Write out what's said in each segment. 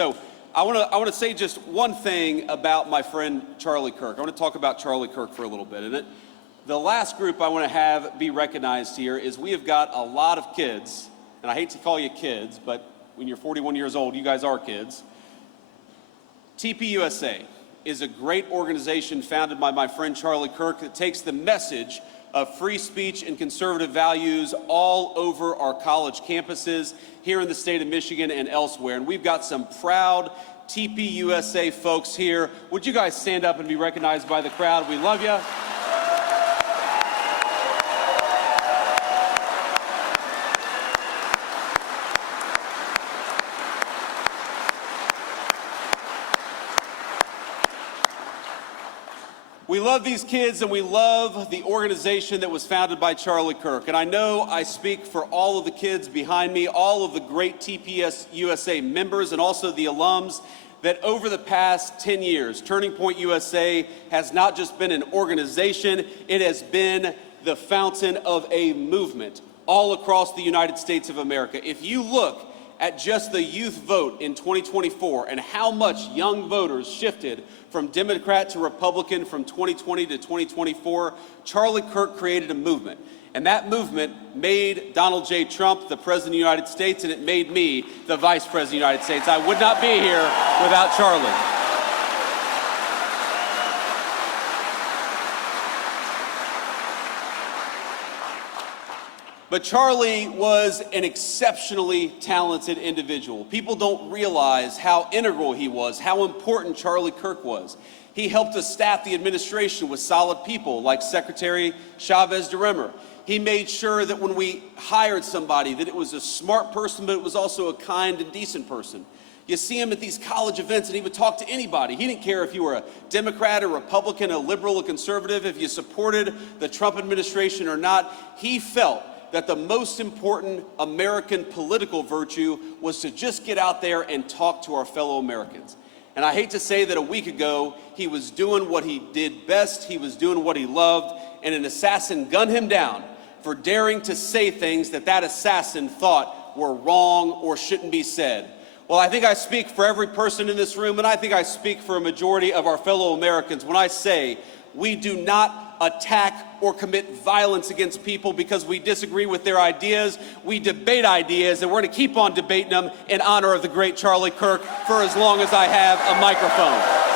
So I want to say just one thing about my friend Charlie Kirk. I want to talk about Charlie Kirk for a little bit. And the last group I want to have be recognized here is we have got a lot of kids, and I hate to call you kids, but when you're 41 years old, you guys are kids. TPUSA is a great organization founded by my friend Charlie Kirk that takes the message of free speech and conservative values all over our college campuses here in the state of Michigan and elsewhere. And we've got some proud TPUSA folks here. Would you guys stand up and be recognized by the crowd? We love you. We love these kids, and we love the organization that was founded by Charlie Kirk. And I know I speak for all of the kids behind me, all of the great TPUSA members, and also the alums, that over the past 10 years, Turning Point USA has not just been an organization, it has been the fountain of a movement all across the United States of America. If you look at just the youth vote in 2024 and how much young voters shifted from Democrat to Republican from 2020 to 2024, Charlie Kirk created a movement. And that movement made Donald J. Trump the President of the United States, and it made me the Vice President of the United States. I would not be here without Charlie. But Charlie was an exceptionally talented individual. People don't realize how integral he was, how important Charlie Kirk was. He helped us staff the administration with solid people like Secretary Chavez DeRemer. He made sure that when we hired somebody, that it was a smart person, but it was also a kind and decent person. You see him at these college events, and he would talk to anybody. He didn't care if you were a Democrat, a Republican, a liberal, a conservative, if you supported the Trump administration or not. He felt that the most important American political virtue was to just get out there and talk to our fellow Americans. And I hate to say that a week ago, he was doing what he did best, he was doing what he loved, and an assassin gunned him down for daring to say things that that assassin thought were wrong or shouldn't be said. Well, I think I speak for every person in this room, and I think I speak for a majority of our fellow Americans when I say we do not attack or commit violence against people because we disagree with their ideas. We debate ideas, and we're going to keep on debating them in honor of the great Charlie Kirk for as long as I have a microphone.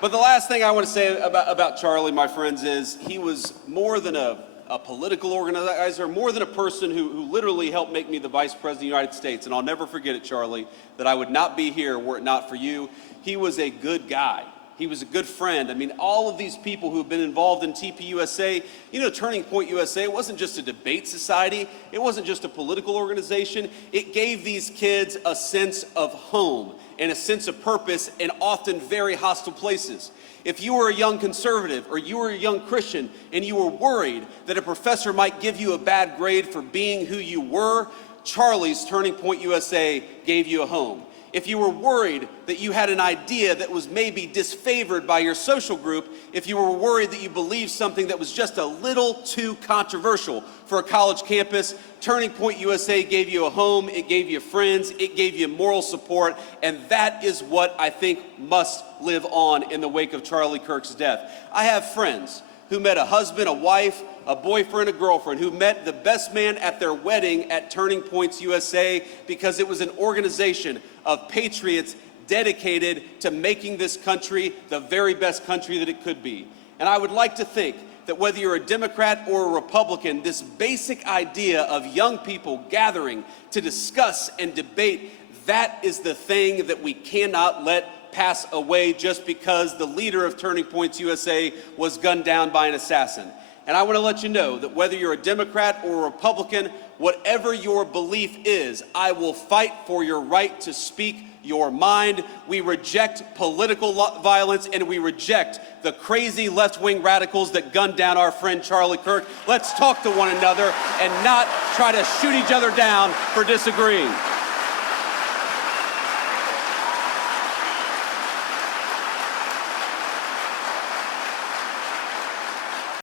But the last thing I want to say about Charlie, my friends, is he was more than a political organizer, more than a person who literally helped make me the Vice President of the United States. And I'll never forget it, Charlie, that I would not be here were it not for you. He was a good guy. He was a good friend. I mean, all of these people who have been involved in TPUSA, you know, Turning Point USA, it wasn't just a debate society. It wasn't just a political organization. It gave these kids a sense of home and a sense of purpose in often very hostile places. If you were a young conservative or you were a young Christian and you were worried that a professor might give you a bad grade for being who you were, Charlie's Turning Point USA gave you a home. If you were worried that you had an idea that was maybe disfavored by your social group, if you were worried that you believed something that was just a little too controversial for a college campus, Turning Point USA gave you a home, it gave you friends, it gave you moral support, and that is what I think must live on in the wake of Charlie Kirk's death. I have friends who met a husband, a wife, a boyfriend, a girlfriend, who met the best man at their wedding at Turning Points USA because it was an organization of patriots dedicated to making this country the very best country that it could be. And I would like to think that whether you're a Democrat or a Republican, this basic idea of young people gathering to discuss and debate, that is the thing that we cannot let pass away just because the leader of Turning Points USA was gunned down by an assassin. And I want to let you know that whether you're a Democrat or a Republican, whatever your belief is, I will fight for your right to speak your mind. We reject political violence, and we reject the crazy left-wing radicals that gunned down our friend Charlie Kirk. Let's talk to one another and not try to shoot each other down for disagreeing.